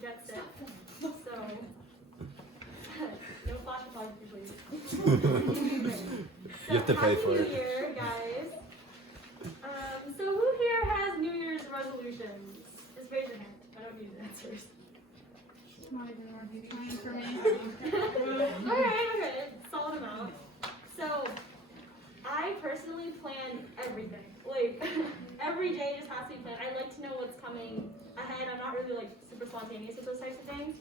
get sick. So, no flash photography, please. You have to pay for Happy it. New Year, guys. So who here has New Year's resolutions? Just raise your hand. I don't need answers. Not even worth you trying for me. Okay, solid amount. So, I personally plan everything. Like, every day just has to be planned. I like to know what's coming ahead. I'm not really like super spontaneous with those types of things.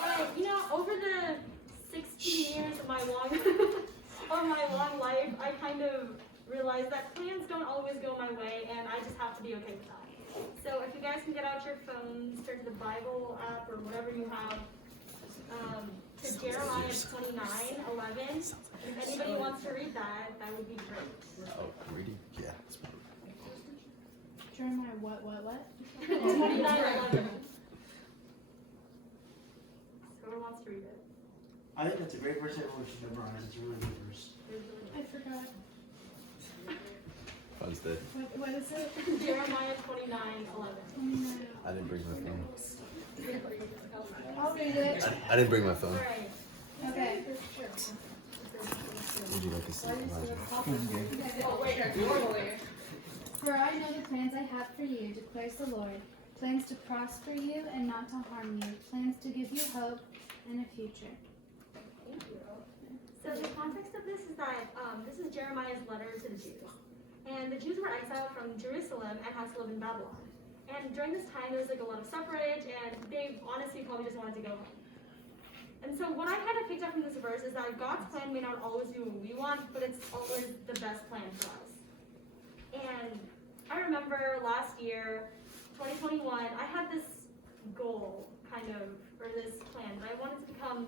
But you know, over the 16 years of my long life, I kind of realized that plans don't always go my way, and I just have to be okay with that. So if you guys can get out your phones, turn to the Bible app or whatever you have, to Jeremiah 29:11. If anybody wants to read that, that would be great. Oh, reading? Yeah. Jeremiah, what? 29:11. Whoever wants to read it. I think that's a great verse everyone should memorize. It's a really good verse. I forgot. Fun's dead. What is it? Jeremiah 29:11. I didn't bring my phone. I'll read it. I didn't bring my phone. Alright. Okay. Would you like to see? For I know the plans I have for you, declares the Lord. Plans to prosper you and not to harm you. Plans to give you hope and a future. Thank you. So the context of this is that this is Jeremiah's letter to the Jews. And the Jews were exiled from Jerusalem and had to live in Babylon. And during this time, there was like a lot of suffrage, and they honestly probably just wanted to go home. And so what I kind of picked up from this verse is that God's plan may not always be what we want, but it's always the best plan for us. And I remember last year, 2021, I had this goal, kind of, or this plan, that I wanted to become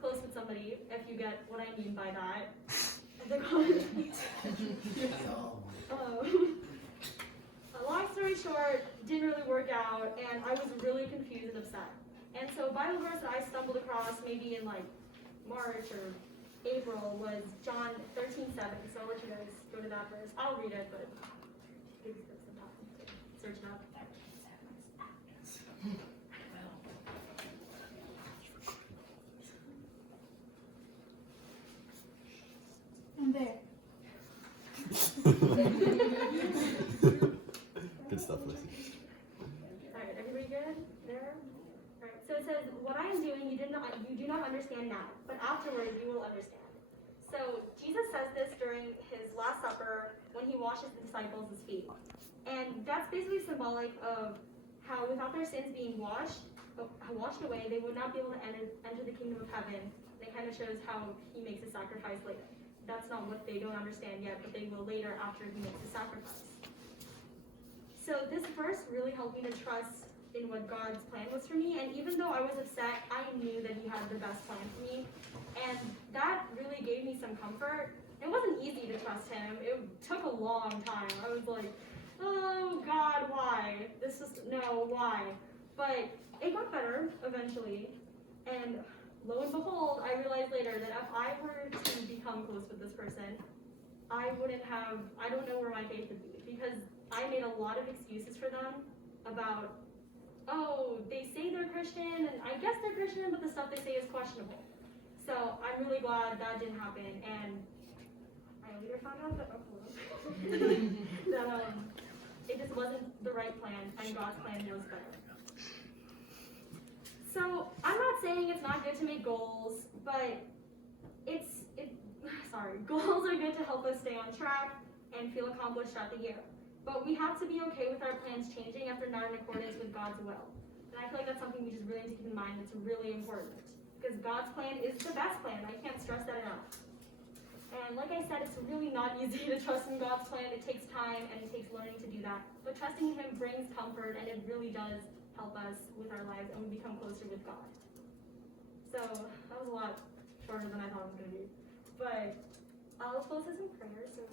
close with somebody, if you get what I mean by that. Long story short, didn't really work out, and I was really confused and upset. And so a Bible verse that I stumbled across maybe in like March or April was John 13:7. So I'll let you guys go to that verse. I'll read it, but give you some time to search it up. I'm there. Good stuff, Lizzie. Alright, everybody good? There? Alright, so it says, what I am doing you do not understand now, but afterward you will understand. So Jesus says this during his Last Supper when he washes the disciples' feet. And that's basically symbolic of how without their sins being washed away, they would not be able to enter the kingdom of heaven. And it kind of shows how he makes a sacrifice later. That's not what they don't understand yet, but they will later after he makes the sacrifice. So this verse really helped me to trust in what God's plan was for me, and even though I was upset, I knew that he had the best plan for me, and that really gave me some comfort. It wasn't easy to trust him. It took a long time. I was like, oh God, why? Why? But it got better eventually, and lo and behold, I realized later that if I were to become close with this person, I don't know where my faith would be, because I made a lot of excuses for them about, oh, they say they're Christian, and I guess they're Christian, but the stuff they say is questionable. So I'm really glad that didn't happen, and I later found out that, that it just wasn't the right plan, and God's plan was better. So I'm not saying it's not good to make goals, but goals are good to help us stay on track and feel accomplished throughout the year. But we have to be okay with our plans changing if they're not in accordance with God's will. And I feel like that's something we just really need to keep in mind. It's really important. Because God's plan is the best plan. I can't stress that enough. And like I said, it's really not easy to trust in God's plan. It takes time and it takes learning to do that. But trusting in Him brings comfort, and it really does help us with our lives, and we become closer with God. So that was a lot shorter than I thought it was going to be. But let's close this in prayer. So